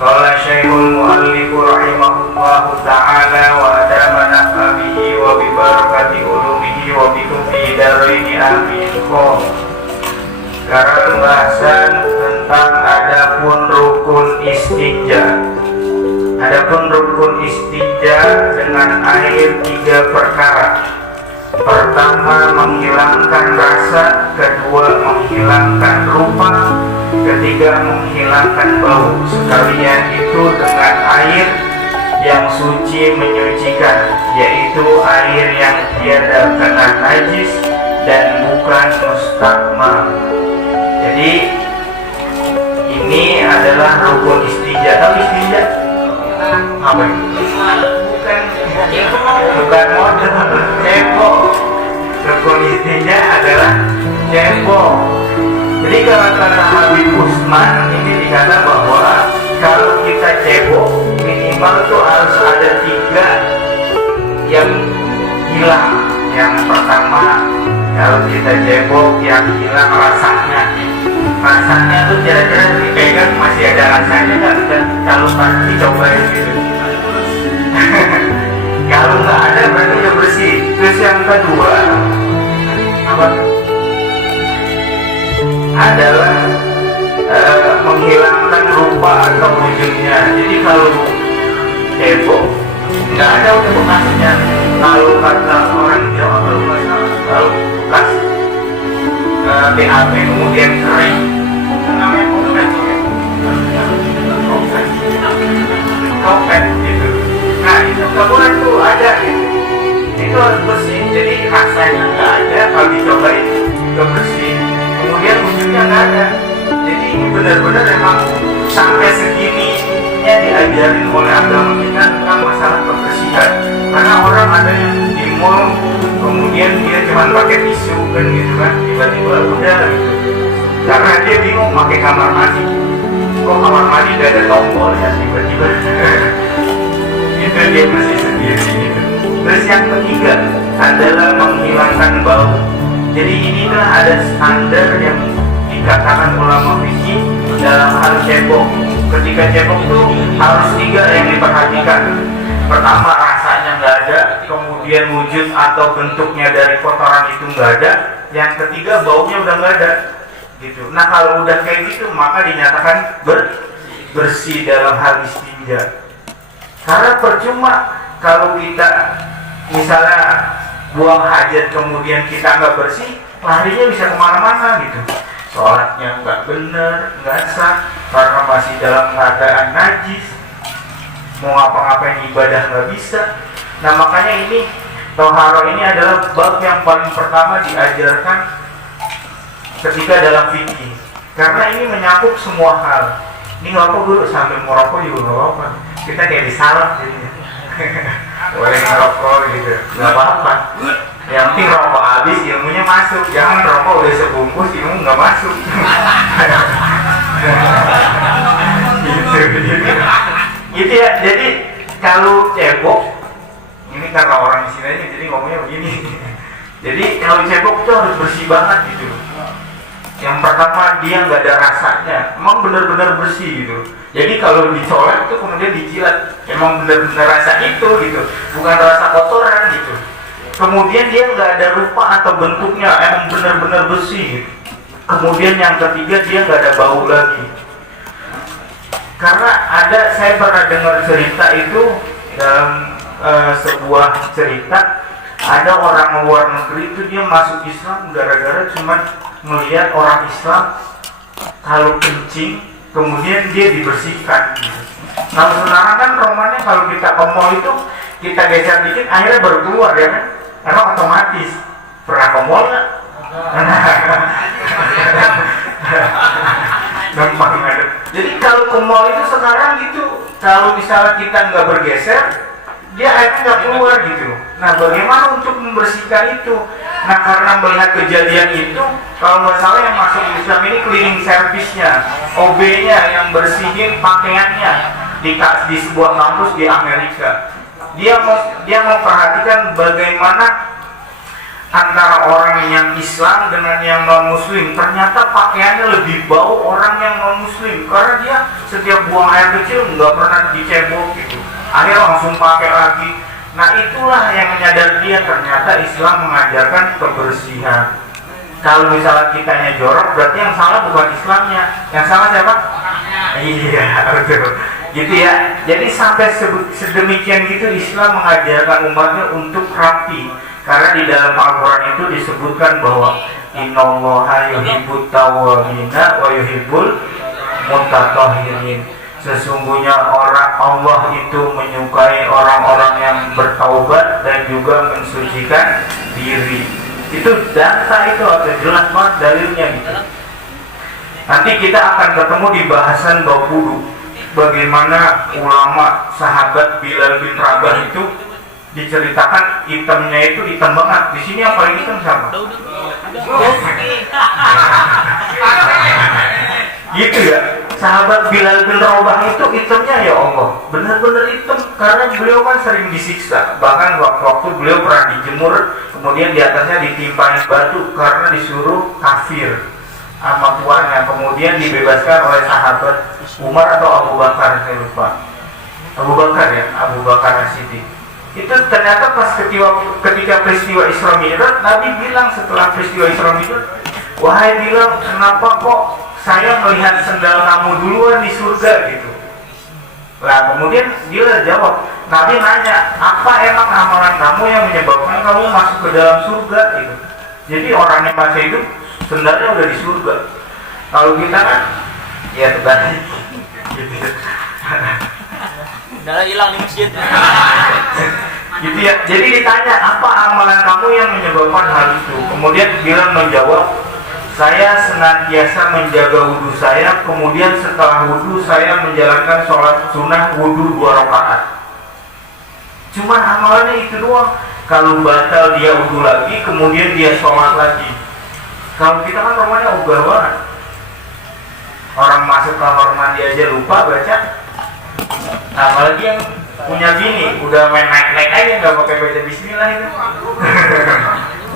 Qala Syekhul Mu'allif rahimahullahu ta'ala wa adama naf'abihi wa bi barakati ulumihi wa bikum fi daraini amin. Sekarang pembahasan tentang adapun rukun istinja. Adapun rukun istinja dengan air 3 perkara. Pertama, menghilangkan rasa. Kedua, menghilangkan rupa. Ketiga, menghilangkan bau. Sekalian itu dengan air yang suci menyucikan, yaitu air yang tiada kena najis dan bukan mustakmal. Jadi ini adalah rukun istinja. Tahu istinja? Apa itu? Bukan model, cebok. Rukun istinja adalah cebok. Jadi kalau kata Habib Usman ini dikata bahwa kalau kita cebok minimal tuh harus ada 3 yang hilang. Yang pertama, kalau kita cebok yang hilang rasanya. Rasanya tuh kira-kira dipegang masih ada rasanya kan? Kalau pasti cobain gitu. Kalau nggak ada berarti udah bersih. Terus yang kedua apa? Adalah menghilangkan rupa atau wujudnya. Jadi kalau cebok nggak ada udah bekasnya. Kalau kata orang Jawa kalau bekas BAB kemudian kering, namanya kopet gitu. Nah itu nggak boleh tuh ada gitu. Itu harus bersih. Jadi rasanya nggak ada, kalau dicobain nggak bersih. Kemudian wujudnya nggak ada. Jadi ini benar-benar emang sampai segininya diajarin oleh agama kita tentang masalah kebersihan. Karena orang ada yang di mall, kemudian dia cuma pakai tisu kan gitu kan, tiba-tiba udah gitu. Karena dia bingung pakai kamar mandi. Kok kamar mandi gak ada tombolnya tiba-tiba? Itu dia bersih sendiri gitu. Terus yang ketiga adalah menghilangkan bau. Jadi inilah ada standar yang dikatakan ulama fikih dalam hal cebok. Ketika cebok itu harus 3 yang diperhatikan. Pertama, rasanya nggak ada. Kemudian wujud atau bentuknya dari kotoran itu nggak ada. Yang ketiga, baunya udah nggak ada gitu. Nah kalau udah kayak gitu maka dinyatakan bersih dalam hal istinja. Karena percuma kalau kita misalnya buang hajat kemudian kita nggak bersih, larinya bisa kemana-mana gitu. Sholatnya nggak bener, nggak sah karena masih dalam keadaan najis. Mau ngapa-ngapain ibadah nggak bisa. Nah makanya ini toharo ini adalah bab yang paling pertama diajarkan ketika dalam fikih. Karena ini menyakup semua hal. Ini nggak apa dulu sambil merokok juga nggak apa. Kita kayak disalap jadinya. Boleh ngerokok gitu, nggak apa-apa. Yang penting rokok habis, ilmunya masuk. Jangan rokok udah sebungkus, ilmu nggak masuk. Gitu ya. Jadi kalau cebok, ini karena orang di sini aja, jadi ngomongnya begini. Jadi kalau cebok itu harus bersih banget gitu. Yang pertama dia nggak ada rasanya, emang benar-benar bersih gitu. Jadi kalau dicolek itu kemudian dijilat, emang benar-benar rasa itu gitu, bukan rasa kotoran gitu. Kemudian dia nggak ada rupa atau bentuknya, emang benar-benar bersih gitu. Kemudian yang ketiga dia nggak ada bau lagi. Karena saya pernah dengar cerita itu dalam sebuah cerita, ada orang luar negeri itu dia masuk Islam gara-gara cuma melihat orang Islam kalau kencing kemudian dia dibersihkan gitu. Nah sekarang kan romannya kalau kita ke mall itu kita geser dikit akhirnya baru keluar ya kan, karena otomatis. Pernah ke mall nggak? Gampang ada. Jadi kalau ke mall itu sekarang gitu, kalau misalnya kita nggak bergeser, dia akhirnya nggak keluar gitu. Nah bagaimana untuk membersihkan itu? Nah karena melihat kejadian itu, kalau nggak salah yang masuk Islam ini cleaning service-nya, OB-nya yang bersihin pakaiannya di sebuah kampus di Amerika. Dia memperhatikan bagaimana antara orang yang Islam dengan yang non Muslim, ternyata pakaiannya lebih bau orang yang non Muslim karena dia setiap buang air kecil nggak pernah dicebok gitu, akhirnya langsung pakai lagi. Nah itulah yang menyadari dia ternyata Islam mengajarkan kebersihan. Kalau misalnya kitanya jorok, berarti yang salah bukan Islamnya, yang salah siapa? Iya, betul. Gitu ya. Jadi sampai sedemikian gitu Islam mengajarkan umatnya untuk rapi. Karena di dalam Al-Quran itu disebutkan bahwa innallaha yuhibbut tawwabina wa yuhibbul mutatahhirin. Sesungguhnya Allah itu menyukai orang-orang yang bertaubat dan juga mensucikan diri. Itu data itu ada jelas banget dalilnya gitu. Nanti kita akan ketemu di bahasan bab wudu. Bagaimana ulama sahabat Bilal bin Rabah itu diceritakan hitamnya itu hitam banget. Di sini yang paling hitam siapa? Gitu ya. Sahabat Bilal bin Rabah itu hitamnya ya Allah, benar-benar hitam karena beliau kan sering disiksa. Bahkan waktu beliau pernah dijemur, kemudian di atasnya ditimpain batu karena disuruh kafir sama tuannya. Kemudian dibebaskan oleh sahabat Umar atau Abu Bakar, saya lupa. Abu Bakar ya, Abu Bakar As-Siddiq. Itu ternyata pas ketika peristiwa Isra Mi'raj, Nabi bilang setelah peristiwa Isra Mi'raj, wahai Bilal, kenapa kok saya melihat sendal kamu duluan di surga gitu. Nah kemudian dia jawab, Nabi nanya, apa emang amalan kamu yang menyebabkan kamu masuk ke dalam surga gitu. Jadi orang yang masih hidup sendalnya udah di surga. Kalau kita kan ya terbalik gitu ya. Sendalnya hilang di masjid. Gitu ya. Jadi ditanya, apa amalan kamu yang menyebabkan hal itu? Kemudian Bilal menjawab, saya senantiasa menjaga wudhu saya, kemudian setelah wudhu saya menjalankan sholat sunnah wudhu 2 rakaat. Cuma amalannya itu doang. Kalau batal dia wudhu lagi, kemudian dia sholat lagi. Kalau kita kan rumahnya ogah banget. Orang masuk kamar mandi aja lupa baca. Apalagi yang punya bini, udah main naik-naik aja nggak pakai baca bismillah itu.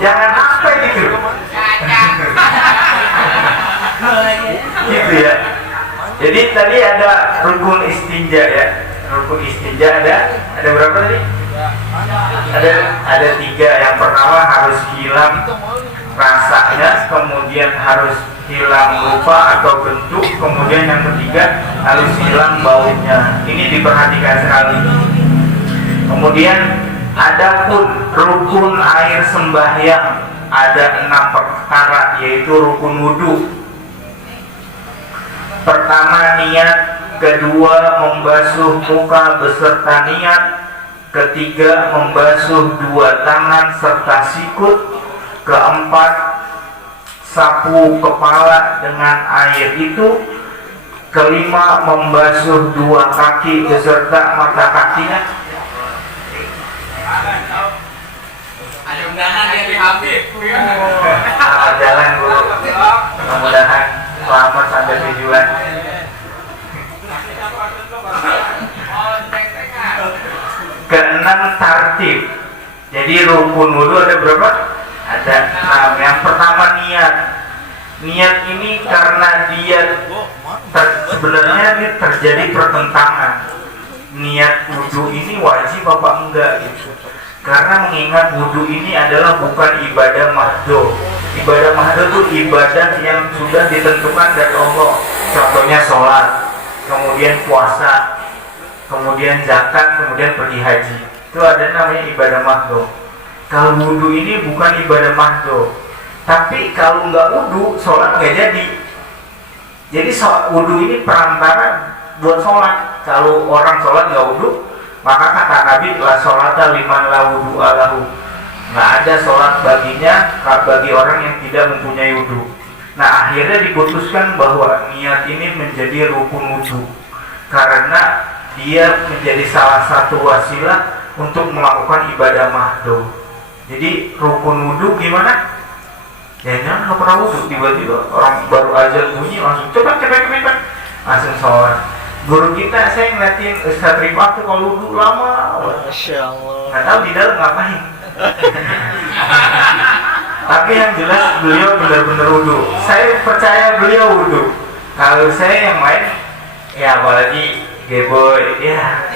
Jangan apa gitu. Gitu ya. Jadi tadi ada rukun istinja ya. Rukun istinja ada berapa tadi? Ada 3. Yang pertama harus hilang rasanya, kemudian harus hilang rupa atau bentuk, kemudian yang ketiga harus hilang baunya. Ini diperhatikan sekali. Kemudian ada pun rukun air sembahyang, ada 6 perkara, yaitu rukun wudhu. Pertama niat, kedua membasuh muka beserta niat, ketiga membasuh 2 tangan serta sikut, keempat sapu kepala dengan air itu, kelima membasuh 2 kaki beserta mata kakinya. Ada undangan dia di Habib. Selamat jalan guru, mudah-mudahan selamat sampai tujuan. Keenam tartib. Jadi rukun wudhu ada berapa? Ada 6. Yang pertama niat. Niat ini karena dia sebenarnya ini terjadi pertentangan. Niat wudhu ini wajib apa enggak gitu. Karena mengingat wudhu ini adalah bukan ibadah mahdo. Ibadah mahdo itu ibadah yang sudah ditentukan dari Allah. Contohnya sholat, kemudian puasa, kemudian zakat, kemudian pergi haji. Itu ada namanya ibadah mahdo. Kalau wudhu ini bukan ibadah mahdo. Tapi kalau nggak wudhu, sholat nggak jadi. Jadi wudhu ini perantara buat sholat. Kalau orang sholat nggak wudhu, maka kata Nabi, la sholata liman la wudhu alahu. Nggak ada sholat baginya bagi orang yang tidak mempunyai wudhu. Nah akhirnya diputuskan bahwa niat ini menjadi rukun wudhu karena dia menjadi salah satu wasilah untuk melakukan ibadah mahdo. Jadi rukun wudhu gimana? Jangan nggak pernah wudhu, tiba-tiba orang baru azan bunyi langsung cepat langsung sholat. Guru kita, saya ngeliatin Ustaz Rifat tuh kalau wudhu lama. Masya Allah. Nggak tahu di dalam ngapain. Tapi yang jelas beliau benar-benar wudhu. Saya percaya beliau wudhu. Kalau saya yang lain, ya apalagi geboy, ya.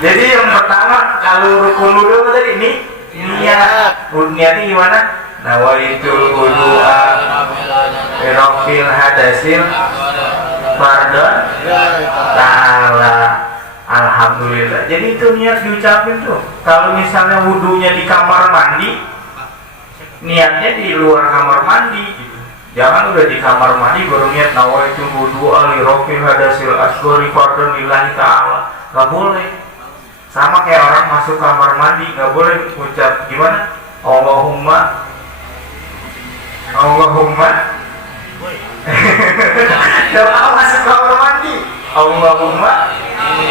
Jadi yang pertama kalau rukun wudhu tadi ini niatnya gimana? Nawaitul wudu'a birafil hadasil fardon ta'ala. Alhamdulillah. Jadi itu niat diucapin tuh. Kalau misalnya wudhunya di kamar mandi, niatnya di luar kamar mandi gitu. Jangan udah di kamar mandi baru niat nawaitul wudu'a birafil hadasil asghari fardon lillahi ta'ala. Gak boleh. Sama kayak orang masuk kamar mandi, nggak boleh ucap gimana? Allahumma doa masuk kamar mandi. Allahumma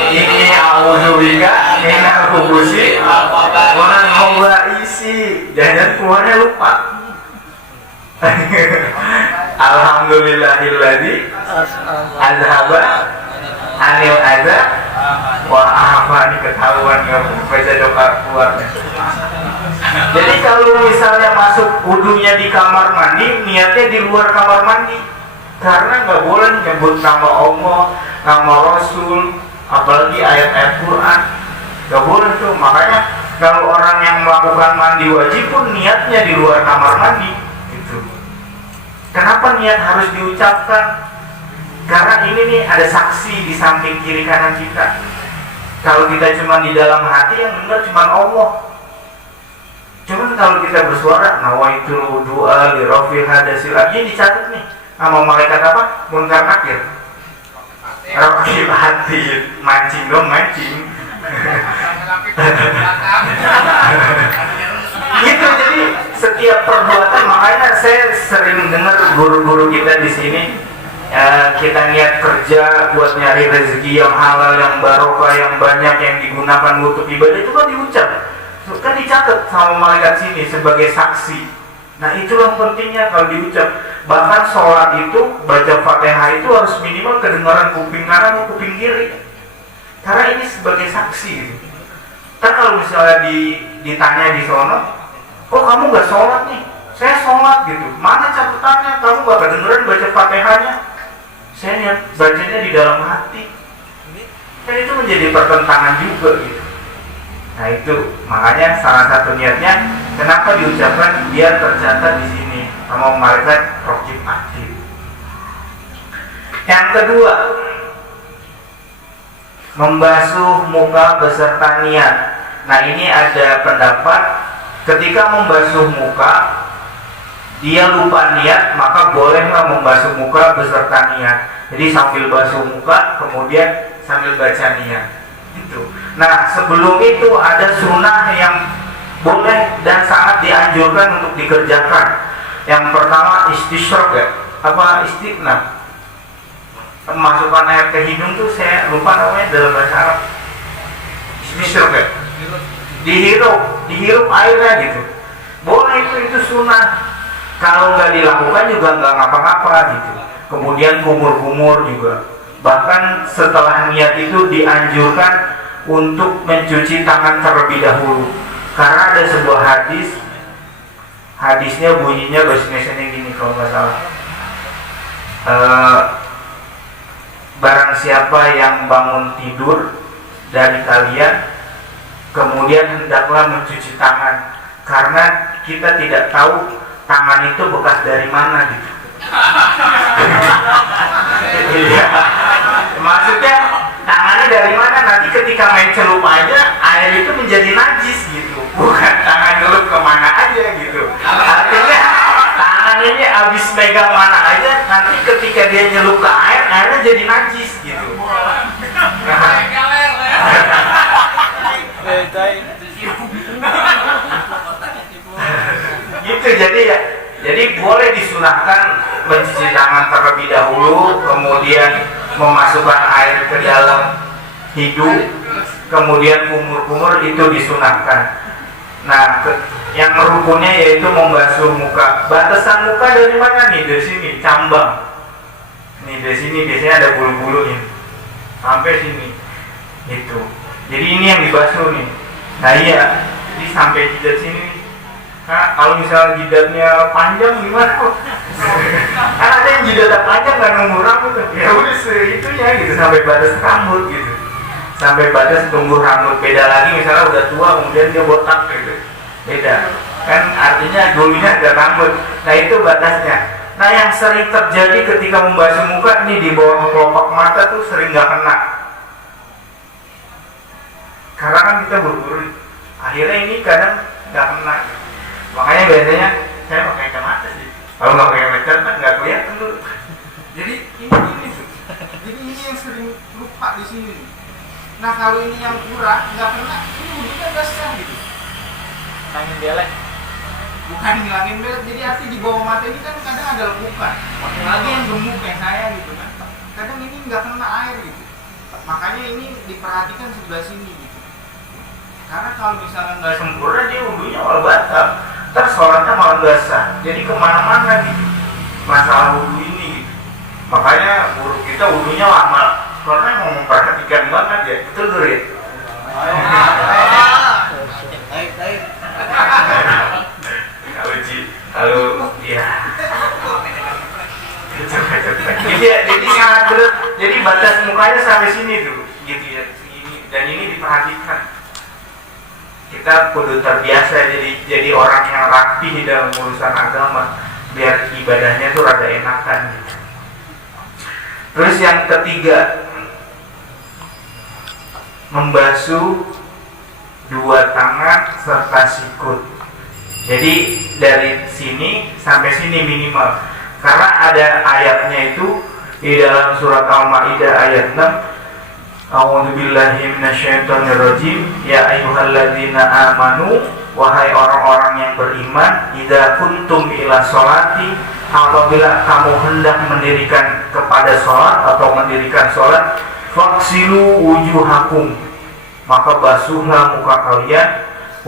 inni a'udzubika minal khubuthi wal khaba'isi. Jangan keluarnya lupa. Alhamdulillahilladzi azhaba anil adza wa apa nih ketahuan nggak baca doa keluarnya. Jadi kalau misalnya masuk wudunya di kamar mandi, niatnya di luar kamar mandi, karena nggak boleh nyebut nama Allah, nama Rasul, apalagi ayat-ayat Quran, nggak boleh tuh. Makanya kalau orang yang melakukan mandi wajib pun niatnya di luar kamar mandi, gitu. Kenapa niat harus diucapkan? Karena ini nih ada saksi di samping kiri kanan kita. Kalau kita cuma di dalam hati, yang benar cuma Allah. Cuman kalau kita bersuara nawaitul wudu'a li rafil hadasil, ini dicatat nih sama malaikat apa? Munkar nakir. Rafil hati, mancing dong, mancing. Gitu. Jadi setiap perbuatan, makanya saya sering dengar guru-guru kita di sini, kita niat kerja buat nyari rezeki yang halal, yang barokah, yang banyak, yang digunakan untuk ibadah, itu kan diucap, kan dicatat sama malaikat sini sebagai saksi. Nah itu yang pentingnya kalau diucap. Bahkan sholat itu, baca Fatihah itu harus minimal kedengaran kuping kanan atau kuping kiri, karena ini sebagai saksi gitu. Kan kalau misalnya ditanya di sono, kok kamu gak sholat nih? Saya sholat gitu. Mana catatannya? Kamu gak kedengeran baca Fatihahnya? Saya niat bacanya di dalam hati. Kan itu menjadi pertentangan juga gitu. Nah itu makanya salah satu niatnya kenapa diucapkan biar tercatat di sini sama malaikat raqib atid. Yang kedua, membasuh muka beserta niat. Nah ini ada pendapat ketika membasuh muka dia lupa niat, maka bolehlah membasuh muka beserta niat. Jadi sambil basuh muka, kemudian sambil baca niat. Gitu. Nah, sebelum itu ada sunnah yang boleh dan sangat dianjurkan untuk dikerjakan. Yang pertama istisyraq ya, apa istiqna. Masukkan air ke hidung tuh saya lupa namanya dalam bahasa Arab. Istisyraq ya. Dihirup airnya gitu. Boleh itu sunnah. Kalau nggak dilakukan juga nggak ngapa-ngapa gitu. Kemudian kumur-kumur juga. Bahkan setelah niat itu dianjurkan untuk mencuci tangan terlebih dahulu. Karena ada sebuah hadisnya bunyinya bahasa Indonesia gini kalau nggak salah. Barang siapa yang bangun tidur dari kalian, kemudian hendaklah mencuci tangan, karena kita tidak tahu tangan itu bekas dari mana gitu. Iya. Maksudnya tangannya dari mana, nanti ketika main celup aja air itu menjadi najis gitu. Bukan tangan celup kemana aja gitu. Artinya tangan ini habis pegang mana aja, nanti ketika dia nyelup ke air, airnya jadi najis gitu. Gitu. Jadi boleh disunahkan mencuci tangan terlebih dahulu, kemudian memasukkan air ke dalam hidung, kemudian kumur-kumur, itu disunahkan. Nah, yang rukunnya yaitu membasuh muka. Batasan muka dari mana nih? Dari sini, cambang. Nih dari sini biasanya ada bulu-bulu nih. sampai sini itu. Jadi ini yang dibasuh nih. Nah iya, jadi sampai jidat sini. Nah, kalau misalnya jidatnya panjang gimana? Kan ada yang jidatnya panjang nggak nunggu rambut tuh. Ya udah seitunya gitu sampai batas rambut gitu. Sampai batas tumbuh rambut. Beda lagi misalnya udah tua kemudian dia botak gitu. Beda. Kan artinya dulunya ada rambut. Nah itu batasnya. Nah yang sering terjadi ketika membasuh muka ini di bawah kelopak mata tuh sering nggak kena. Karena kan kita buru-buru. Akhirnya ini kadang nggak kena. Makanya biasanya saya pakai kacamata sih. Kalau nggak pakai kacamata nggak kelihatan tuh. Jadi ini tuh. Jadi ini yang sering lupa di sini. Nah kalau ini yang kurang nggak kena, ini wudhunya nggak sah gitu. Angin belek. Bukan ngilangin belet, jadi arti di bawah mata ini kan kadang ada lekukan. Apalagi yang gemuk kayak saya gitu kan. Kadang ini nggak kena air gitu. Makanya ini diperhatikan sebelah sini gitu. Karena kalau misalnya nggak Sempurna dia wudhunya malah batal. Terus sholatnya malah nggak sah. Jadi kemana-mana gitu. Masalah wudhu ini gitu. Makanya guru kita wudhunya lama. Karena mau memperhatikan banget ya. Betul tuh ya? Baik. Kalau ya jadi sangat berat. Jadi batas mukanya sampai sini tuh gitu ya. Dan ini diperhatikan. Kita kudu terbiasa jadi orang yang rapi di dalam urusan agama biar ibadahnya tuh rada enakan gitu. Terus yang ketiga, membasuh dua tangan serta sikut. Jadi dari sini sampai sini minimal. Karena ada ayatnya itu di dalam surat Al-Maidah ayat 6. A'udzubillahi minasyaitonirrajim. Ya ayyuhalladzina amanu, wahai orang-orang yang beriman, idza kuntum ila sholati, apabila kamu hendak mendirikan kepada sholat atau mendirikan sholat, faghsilu wujuhakum, maka basuhlah muka kalian,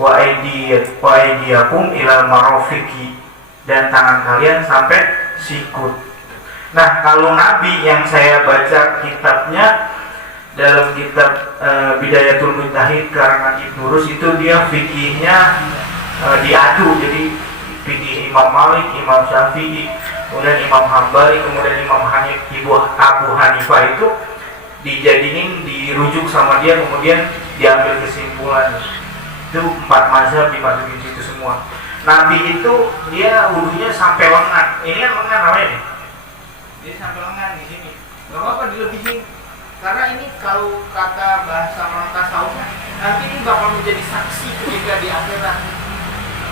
wa aydiyakum ilal marafiqi, dan tangan kalian sampai sikut. Nah, kalau Nabi yang saya baca kitabnya dalam kitab Bidayatul Mujtahid karangan Ibnu Rus itu dia fikihnya diadu. Jadi fikih Imam Malik, Imam Syafi'i, kemudian Imam Hambali, kemudian Imam Abu Hanifah itu dijadiin dirujuk sama dia, kemudian diambil kesimpulan. Itu 4 mazhab dimasukin situ semua. Nabi itu dia wudhunya sampai lengan. Ini kan lengan namanya nih. Dia sampai lengan di sini. Gak apa-apa dilebihin. Karena ini kalau kata bahasa orang tasawuf, nanti ini bakal menjadi saksi ketika di akhirat.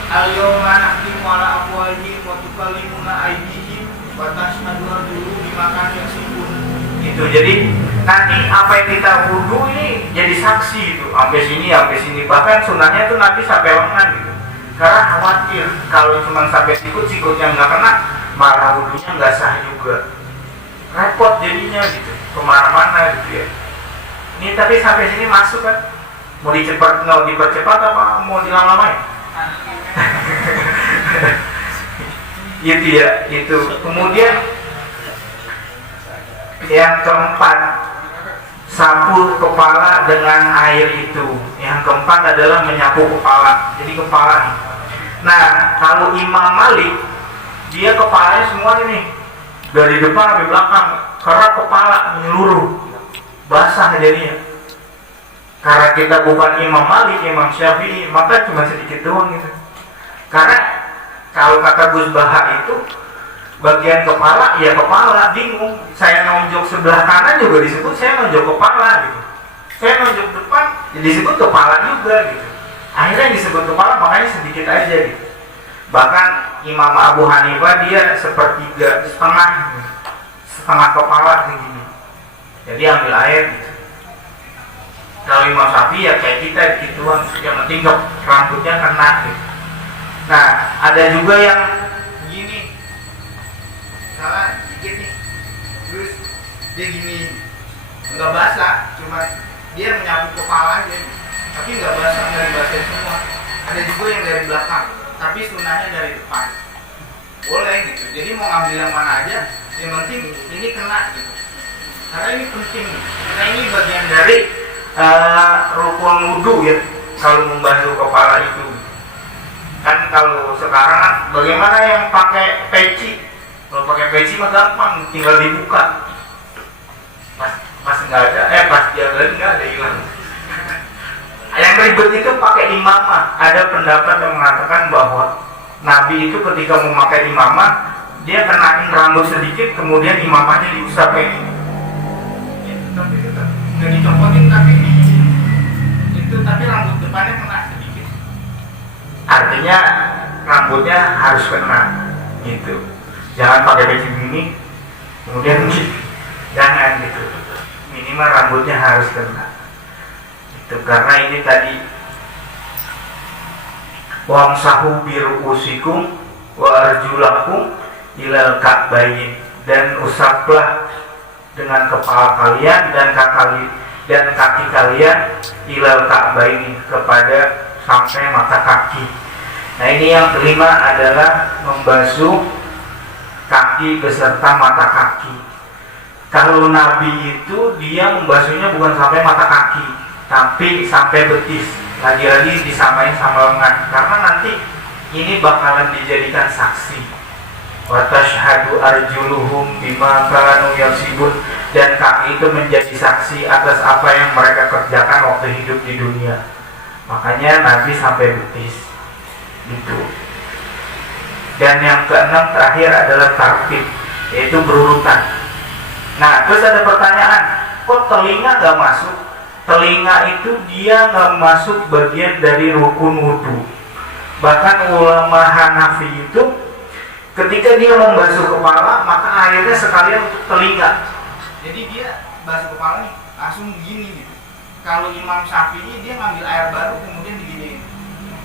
Al-yawma nahtimu ala afwahihim wa tukallimuna aydihim wa tashhadu arjuluhum bima kanu yaksibun. Gitu. Jadi nanti apa yang kita wudhu ini jadi saksi itu sampai sini. Bahkan sunahnya tuh nanti sampai lengan gitu. Karena khawatir kalau cuma sampai sikutnya nggak kena, malah wudhunya nggak sah juga. Repot jadinya gitu, kemana-mana gitu ya. Ini tapi sampai sini masuk kan? Mau dipercepat apa mau dilama-lamain? Gitu ya, itu. Kemudian yang keempat, sapu kepala dengan air itu. Yang keempat adalah menyapu kepala. Jadi kepala nih. Nah, kalau Imam Malik, dia kepalanya semua ini dari depan sampai belakang, karena kepala menyeluruh, basah jadinya. Karena kita bukan Imam Malik, Imam Syafi'i, maka cuma sedikit doang gitu. Karena kalau kata Gus Baha itu bagian kepala, ya kepala, bingung. Saya nonjok sebelah kanan juga disebut saya nonjok kepala gitu. Saya nonjok depan, ya disebut kepala juga gitu. Akhirnya disebut kepala, makanya sedikit aja gitu. Bahkan Imam Abu Hanifah dia setengah kepala segini. Jadi ambil air gitu. Kalau Imam Syafi'i ya kayak kita gituan, yang penting rambutnya kena gitu. Nah, ada juga yang Gini, salah dikit nih, terus dia gini, nggak basah, cuma dia menyapu kepala aja, tapi nggak basah, nggak dibasahin semua. Ada juga yang dari belakang, tapi sunahnya dari depan. Boleh gitu. Jadi mau ngambil yang mana aja, yang penting ini kena gitu. Karena ini penting, karena ini bagian dari rukun wudhu ya. Kalau membasuh kepala itu, kan kalau sekarang kan bagaimana yang pakai peci? Kalau pakai peci mah gampang, tinggal dibuka. Pas nggak ada, pas jalan nggak ada, hilang. Yang ribet itu pakai imamah. Ada pendapat yang mengatakan bahwa Nabi itu ketika memakai imamah, dia kenain rambut sedikit, kemudian imamahnya diusap ini. Tapi tetap nggak dicopotin, tapi rambut depannya kena sedikit. Artinya rambutnya harus kena, gitu. Jangan pakai peci begini, kemudian jangan gitu. Minimal rambutnya harus kena. Itu karena ini tadi wamsahu biru'usikum wa arjulakum ilal ka'bayn, dan usaplah dengan kepala kalian dan kaki kalian ilal ka'bayn, kepada sampai mata kaki. Nah ini yang kelima adalah membasuh kaki beserta mata kaki. Kalau Nabi itu dia membasuhnya bukan sampai mata kaki, tapi sampai betis. Lagi-lagi disamain sama lengan, karena nanti ini bakalan dijadikan saksi. Wa tashhadu arjuluhum bima kanu yaksibun, dan kaki itu menjadi saksi atas apa yang mereka kerjakan waktu hidup di dunia. Makanya Nabi sampai betis gitu. Dan yang keenam terakhir adalah tartib, yaitu berurutan. Nah terus ada pertanyaan, kok telinga gak masuk? Telinga itu dia gak masuk bagian dari rukun wudhu. Bahkan ulama Hanafi itu ketika dia membasuh kepala, maka airnya sekalian untuk telinga. Jadi dia basuh kepala nih, langsung begini gitu. Kalau Imam Syafi'i dia ngambil air baru kemudian diginiin,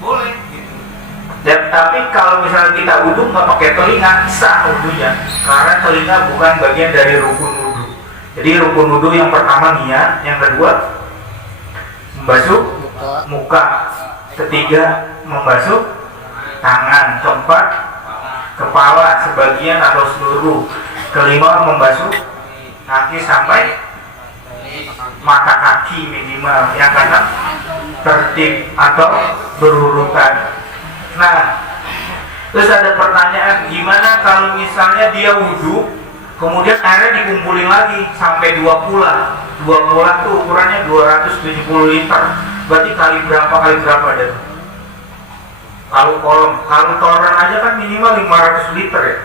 boleh gitu. Dan tapi kalau misalnya kita wudhu nggak pakai telinga, sah wudhunya, karena telinga bukan bagian dari rukun wudhu. Jadi rukun wudhu yang pertama niat, yang kedua membasuh muka, ketiga membasuh tangan, keempat kepala sebagian atau seluruh, kelima membasuh kaki sampai mata kaki minimal, yang keenam tertib atau berurutan. Nah, terus ada pertanyaan, gimana kalau misalnya dia wudhu, kemudian airnya dikumpulin lagi sampai 2 pula. 2 pula tuh ukurannya 270 liter. Berarti kali berapa ada? Kalau toren aja kan minimal 500 liter ya.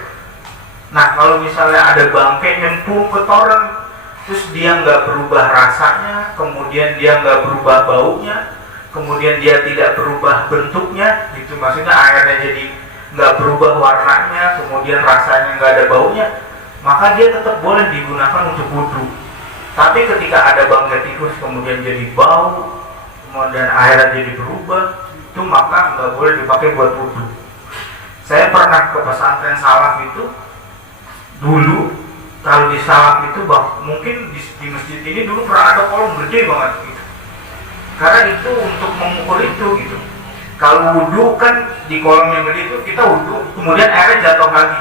Nah, kalau misalnya ada bangkai nyemplung ke toren, terus dia nggak berubah rasanya, kemudian dia nggak berubah baunya, kemudian dia tidak berubah bentuknya, gitu, maksudnya airnya jadi nggak berubah warnanya, kemudian rasanya nggak ada baunya, maka dia tetap boleh digunakan untuk wudhu. Tapi ketika ada bangkai tikus kemudian jadi bau, kemudian airnya jadi berubah, itu maka nggak boleh dipakai buat wudhu. Saya pernah ke pesantren salaf itu dulu, kalau di salaf itu mungkin di masjid ini dulu pernah ada kolom gede banget gitu. Karena itu untuk mengukur itu gitu. Kalau wudhu kan di kolam yang gede itu kita wudhu, kemudian airnya jatuh lagi.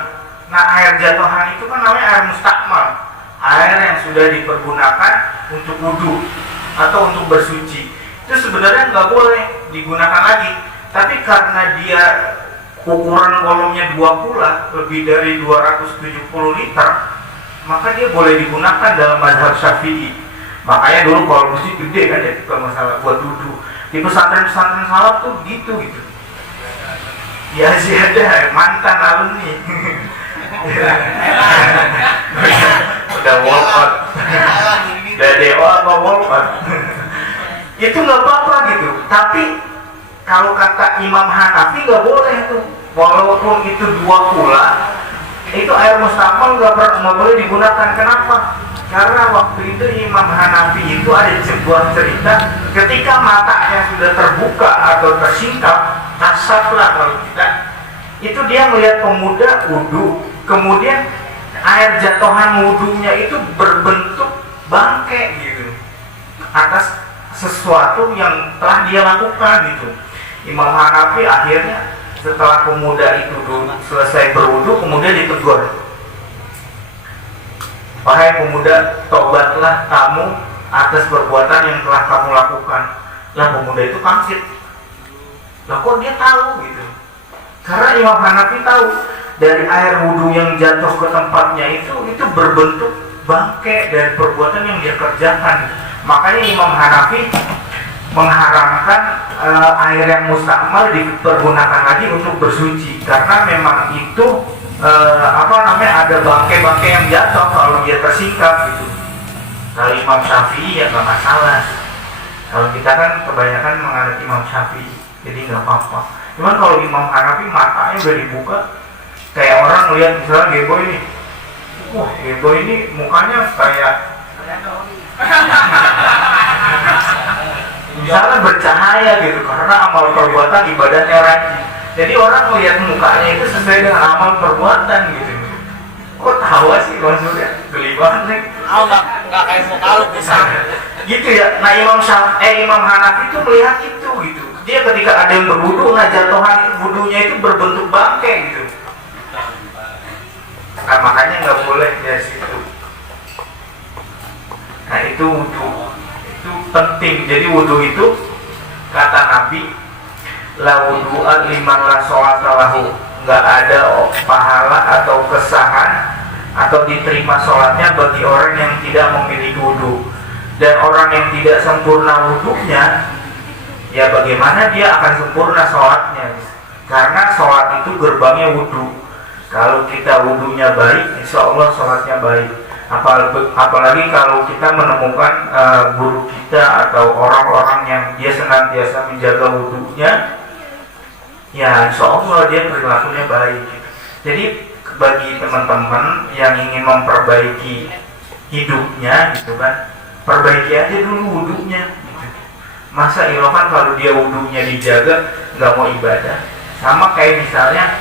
Nah air jatuhan itu kan namanya air mustakmal, air yang sudah dipergunakan untuk wudhu atau untuk bersuci. Itu sebenarnya nggak boleh digunakan lagi. Tapi karena dia ukuran kolomnya 2 pula, lebih dari 270 liter, maka dia boleh digunakan dalam mazhab Syafi'i. Makanya dulu kalau masjid gede kan ya, kalau masalah buat wudhu. Di pesantren-pesantren salaf tuh gitu. Ya sih ada mantan alumni. Udah walkout. Udah DO apa walkout. Itu nggak apa-apa gitu. Tapi kalau kata Imam Hanafi nggak boleh tuh. Walaupun itu 2 pula, itu air mustakmal nggak boleh digunakan. Kenapa? Karena waktu itu Imam Hanafi itu ada sebuah cerita, ketika matanya sudah terbuka atau tersingkap, kasat lah kalau kita, itu dia melihat pemuda wudhu, kemudian air jatuhan wudhunya itu berbentuk bangkai gitu atas sesuatu yang telah dia lakukan gitu. Imam Hanafi akhirnya setelah pemuda itu selesai berwudhu, kemudian ditegur, wahai pemuda, tobatlah ampunilah kamu atas perbuatan yang telah kamu lakukan. Lah pemuda itu kaget. Lah kok dia tahu gitu? Karena Imam Hanafi tahu dari air wudhu yang jatuh ke tempatnya itu berbentuk bangkai dari perbuatan yang dia kerjakan. Makanya Imam Hanafi mengharamkan air yang mustakmal dipergunakan lagi untuk bersuci, karena memang itu ada bangkai-bangkai yang jatuh kalau dia tersingkap gitu. Kalau Imam Syafi'i ya nggak masalah. Kalau kita kan kebanyakan menganut Imam Syafi'i, jadi nggak apa-apa. Cuman kalau Imam Hanafi matanya udah dibuka, kayak orang lihat misalnya Geboy ini, wah Geboy ini mukanya kayak misalnya bercahaya gitu, karena amal perbuatan ibadahnya rajin. Jadi orang melihat mukanya itu sesuai dengan amal perbuatan gitu. Kok tahu sih maksudnya? Geli banget nih. Nggak kayak muka lu bisa. Gitu ya. Nah Imam Hanafi itu melihat itu gitu. Dia ketika ada yang berwudu, nah jatuhan wudunya itu berbentuk bangkai gitu. Nah makanya nggak boleh ya situ. Nah itu wudu. Itu penting. Jadi wudu itu kata Nabi, la wudu'a liman la sholata lahu, nggak ada pahala atau kesahan atau diterima sholatnya bagi orang yang tidak memiliki wudu. Dan orang yang tidak sempurna wudunya, ya bagaimana dia akan sempurna sholatnya? Karena sholat itu gerbangnya wudu. Kalau kita wudunya baik, insya Allah sholatnya baik. Apalagi kalau kita menemukan guru kita atau orang-orang yang dia senantiasa menjaga wudunya, ya insya Allah dia perilakunya baik gitu. Jadi bagi teman-teman yang ingin memperbaiki hidupnya gitu kan, perbaiki aja dulu wudunya gitu. Masa ilokan kalau dia wudunya dijaga nggak mau ibadah? Sama kayak misalnya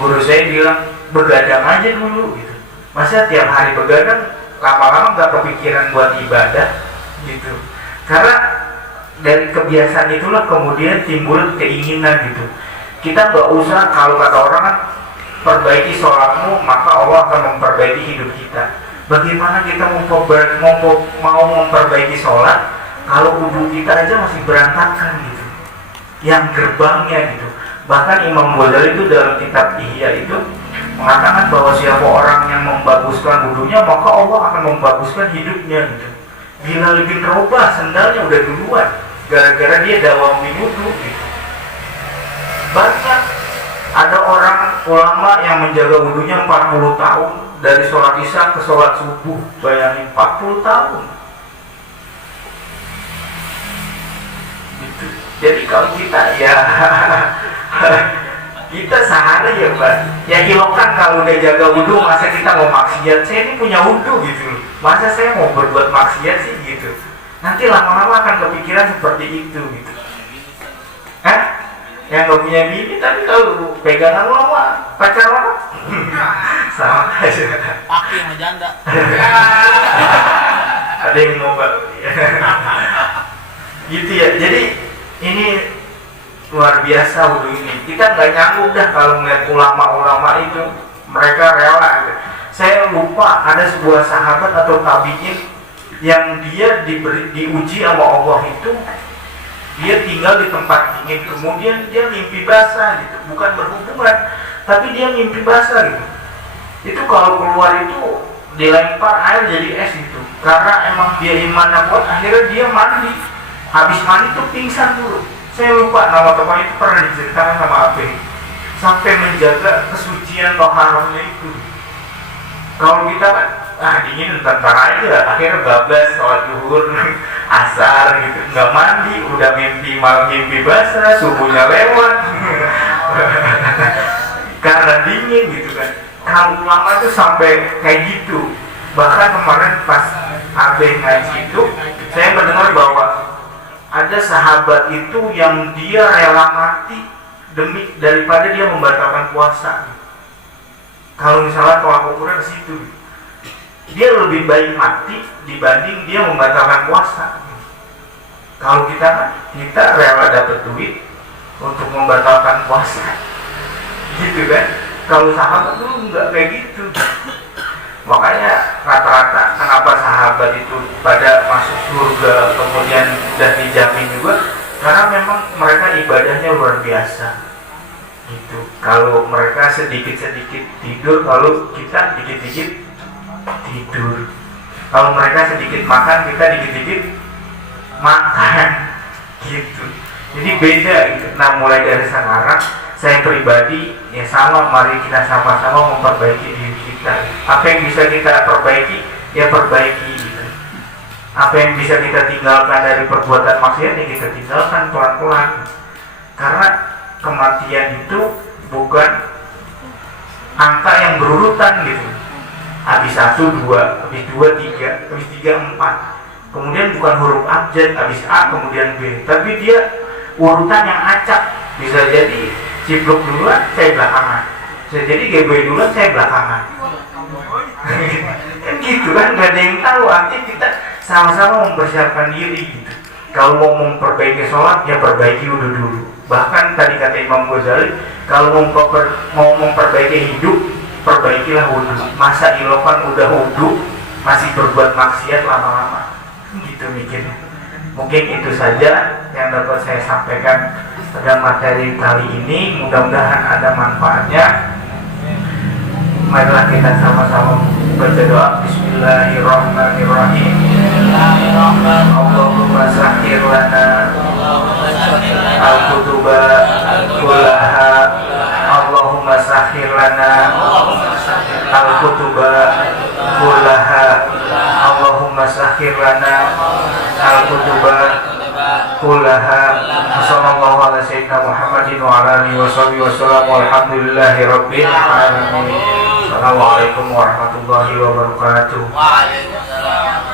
guru saya bilang begadang aja dulu gitu. Masa tiap hari begadang, lama-lama nggak kepikiran buat ibadah gitu. Karena dari kebiasaan itulah kemudian timbul keinginan gitu. Kita nggak usah, kalau kata orang kan, perbaiki sholatmu maka Allah akan memperbaiki hidup kita. Bagaimana kita mau memperbaiki sholat kalau wudhu kita aja masih berantakan gitu, yang gerbangnya gitu. Bahkan Imam Ghazali itu dalam kitab Ihya itu mengatakan bahwa siapa orang yang membaguskan wudhunya maka Allah akan membaguskan hidupnya gitu. Bilal bin Rabah sendalnya udah duluan gara-gara dia dawamin wudhu gitu. Banyak ada orang ulama yang menjaga wudhunya 40 tahun, dari sholat isya ke sholat subuh. Bayangin 40 tahun gitu. Jadi kalau kita ya kita sehari ya Mbak, ya hilangkan kalau udah jaga wudhu, masa kita mau maksiat? Saya ini punya wudhu gitu, masa saya mau berbuat maksiat sih gitu. Nanti lama-lama akan kepikiran seperti itu gitu. Yang gak punya bini, tapi kalau pegangan lama, pacar lama sama aja. Paki sama janda. Ada yang mau gitu ya. Jadi ini luar biasa wudhu ini. Kita nggak nyanggup dah kalau melihat ulama-ulama itu, mereka rela gitu. Saya lupa ada sebuah sahabat atau tabi'in yang dia diuji sama Allah itu, dia tinggal di tempat dingin, kemudian dia mimpi basah gitu, bukan berhubungan, tapi dia mimpi basah gitu. Itu kalau keluar itu dilempar air jadi es gitu, karena emang dia imannya kuat. Akhirnya dia mandi, habis mandi tuh pingsan dulu. Saya lupa nama teman itu, pernah diceritakan sama Abe, sampai menjaga kesucian toharohnya itu. Kalau kita kan dingin ntar aja, akhirnya bablas sholat zuhur, asar gitu, nggak mandi, udah mimpi malam mimpi basah, subuhnya lewat karena dingin gitu kan. Kalau ulama tuh sampai kayak gitu. Bahkan kemarin pas Abe ngaji itu, saya mendengar bahwa ada sahabat itu yang dia rela mati daripada dia membatalkan puasa. Kalau misalnya tolak ukurnya ke situ, dia lebih baik mati dibanding dia membatalkan puasa. Kalau kita rela dapat duit untuk membatalkan puasa, gitu kan? Kalau sahabat dulu nggak kayak gitu. Makanya rata-rata kenapa sahabat itu pada masuk surga kemudian dan dijamin juga, karena memang mereka ibadahnya luar biasa gitu. Kalau mereka sedikit-sedikit tidur, kalau kita dikit-dikit tidur. Kalau mereka sedikit makan, kita dikit-dikit makan gitu. Jadi beda gitu. Nah, mulai dari sekarang saya pribadi ya sama, mari kita sama-sama memperbaiki diri kita. Apa yang bisa kita perbaiki ya perbaiki gitu. Apa yang bisa kita tinggalkan dari perbuatan maksiat ya kita tinggalkan pelan-pelan. Karena kematian itu bukan angka yang berurutan gitu. Habis 1, 2, habis 2, 3, habis 3, 4. Kemudian bukan huruf abjad, habis A kemudian B, tapi dia urutan yang acak. Bisa jadi cipluk duluan, saya belakangan. Bisa jadi GB duluan, saya belakangan. Kan gitu kan, gak ada yang tahu. Artinya kita sama-sama mempersiapkan diri gitu. Kalau mau memperbaiki sholat, ya perbaiki wudhu dulu. Bahkan tadi kata Imam Ghazali, kalau mau memperbaiki hidup, perbaikilah wudhu. Masa ilokan udah wudhu masih berbuat maksiat lama-lama, gitu mikirnya. Mungkin itu saja yang dapat saya sampaikan pada materi kali ini. Mudah-mudahan ada manfaatnya. Marilah kita sama-sama berdoa. Bismillahirrahmanirrahim. Allahumma sahhir lana al-kutuba kullaha. Allahumma sahhir lana al-kutuba kullaha. Allahumma sahhir lana al-kutuba kullaha. Sallallahu ala sayyidina Muhammadin wa ala alihi washabihi wasallam. Walhamdulillahi rabbil alamin. Assalamualaikum warahmatullahi wabarakatuh. Waalaikumsalam.